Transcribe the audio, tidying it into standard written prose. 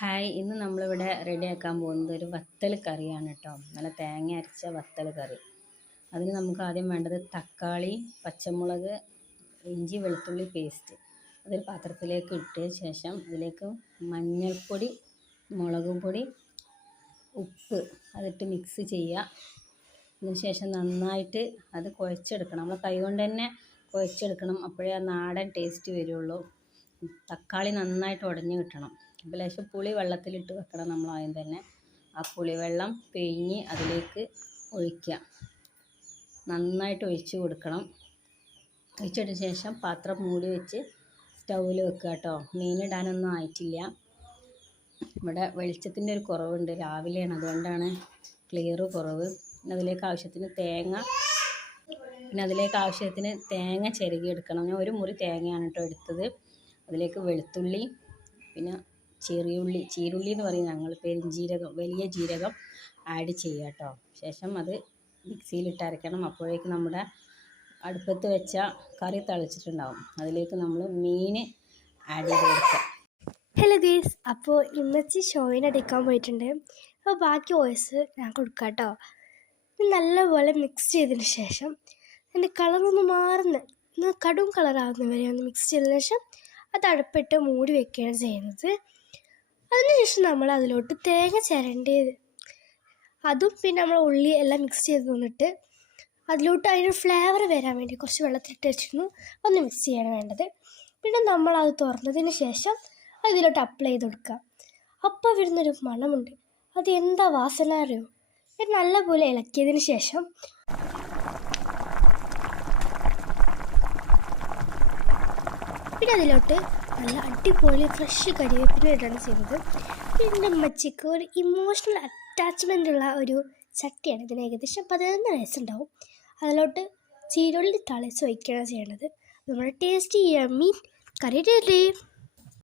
Hi, ഇന്ന് നമ്മളിവിടെ റെഡിയാക്കാൻ പോകുന്നത് ഒരു വത്തൽ കറിയാണ് കേട്ടോ. നല്ല തേങ്ങ അരച്ച വത്തൽ കറി. അതിന് നമുക്ക് ആദ്യം വേണ്ടത് തക്കാളി, പച്ചമുളക്, ഇഞ്ചി വെളുത്തുള്ളി പേസ്റ്റ്. അതൊരു പാത്രത്തിലേക്ക് ഇട്ട ശേഷം അതിലേക്ക് മഞ്ഞൾപ്പൊടി, മുളക് പൊടി, ഉപ്പ് അതിട്ട് മിക്സ് ചെയ്യുക. അതിനുശേഷം നന്നായിട്ട് അത് കുഴച്ചെടുക്കണം. നമ്മൾ കൈ കൊണ്ട് തന്നെ കുഴച്ചെടുക്കണം. അപ്പോഴേ ആ നാടൻ ടേസ്റ്റ് വരുള്ളൂ. തക്കാളി നന്നായിട്ട് ഉടഞ്ഞ് കിട്ടണം. അപ്പോൾ ലേശം പുളി വെള്ളത്തിലിട്ട് വെക്കണം. നമ്മൾ ആദ്യം തന്നെ ആ പുളിവെള്ളം പിഴിഞ്ഞ് അതിലേക്ക് ഒഴിക്കുക. നന്നായിട്ട് ഒഴിച്ച് കൊടുക്കണം. ഒഴിച്ചിട്ട ശേഷം പാത്രം മൂടി വെച്ച് സ്റ്റൗവിൽ വെക്കുക കേട്ടോ. മീനിടാനൊന്നും ആയിട്ടില്ല. ഇവിടെ വെളിച്ചത്തിൻ്റെ ഒരു കുറവുണ്ട്, രാവിലെയാണ്, അതുകൊണ്ടാണ് ക്ലിയർ കുറവ്. പിന്നെ അതിലേക്ക് ആവശ്യത്തിന് തേങ്ങ ചിരകി എടുക്കണം. ഞാൻ ഒരു മുറി തേങ്ങയാണ് കേട്ടോ എടുത്തത്. അതിലേക്ക് വെളുത്തുള്ളി, പിന്നെ ചീരുള്ളി എന്ന് പറയും ഞങ്ങൾ, പെരുംജീരകം, വലിയ ജീരകം ആഡ് ചെയ്യുക കേട്ടോ. ശേഷം അത് മിക്സിയിലിട്ട് അരയ്ക്കണം. അപ്പോഴേക്ക് നമ്മുടെ അടുപ്പത്ത് വെച്ച കറി തളിച്ചിട്ടുണ്ടാവും. അതിലേക്ക് നമ്മൾ മീൻ ആഡ് ചെയ്ത് കൊടുക്കുക. ഹലോ ഗേസ്, അപ്പോൾ ഇമ്മച്ചി ഷോയിനടിക്കാൻ പോയിട്ടുണ്ട്. അപ്പോൾ ബാക്കി വോയിസ് ഞാൻ കൊടുക്കാം കേട്ടോ. നല്ലപോലെ മിക്സ് ചെയ്തതിന് ശേഷം അതിൻ്റെ കളറൊന്ന് മാറുന്ന കടും കളറാകുന്നവരെ ഒന്ന് മിക്സ് ചെയ്തതിന് ശേഷം അത് അടുപ്പിട്ട് മൂടി വെക്കുകയാണ് ചെയ്യുന്നത്. അതിനുശേഷം നമ്മൾ അതിലോട്ട് തേങ്ങ ചിരണ്ടിയത് അതും പിന്നെ നമ്മൾ ഉള്ളി എല്ലാം മിക്സ് ചെയ്ത് തന്നിട്ട് അതിലോട്ട് അതിന് ഫ്ലേവർ വരാൻ വേണ്ടി കുറച്ച് വെള്ളത്തിലിട്ട് വെച്ചിരുന്നു. ഒന്ന് മിക്സ് ചെയ്യാണ് വേണ്ടത്. പിന്നെ നമ്മൾ അത് തുറന്നതിന് ശേഷം അതിലോട്ട് അപ്ലൈ ചെയ്ത് കൊടുക്കുക. അപ്പോൾ വരുന്നൊരു മണമുണ്ട്, അത് എന്താ വാസന അറിയോ? നല്ലപോലെ ഇളക്കിയതിന് ശേഷം പിന്നെ അതിലോട്ട് നല്ല അടിപൊളി ഫ്രഷ് കരിവേപ്പില ഇടാണ് ചെയ്യുന്നത്. പിന്നെ അമ്മച്ചിക്ക് ഒരു ഇമോഷണൽ അറ്റാച്ച്മെൻ്റ് ഉള്ള ഒരു ചട്ടിയാണ്. ഇതിന് ഏകദേശം 11 വയസ്സുണ്ടാവും. അതിലോട്ട് ചീരുള്ളി തളിച്ച് വയ്ക്കുകയാണ് ചെയ്യണത്. നമ്മുടെ ടേസ്റ്റി യമ്മി കറി റെഡി.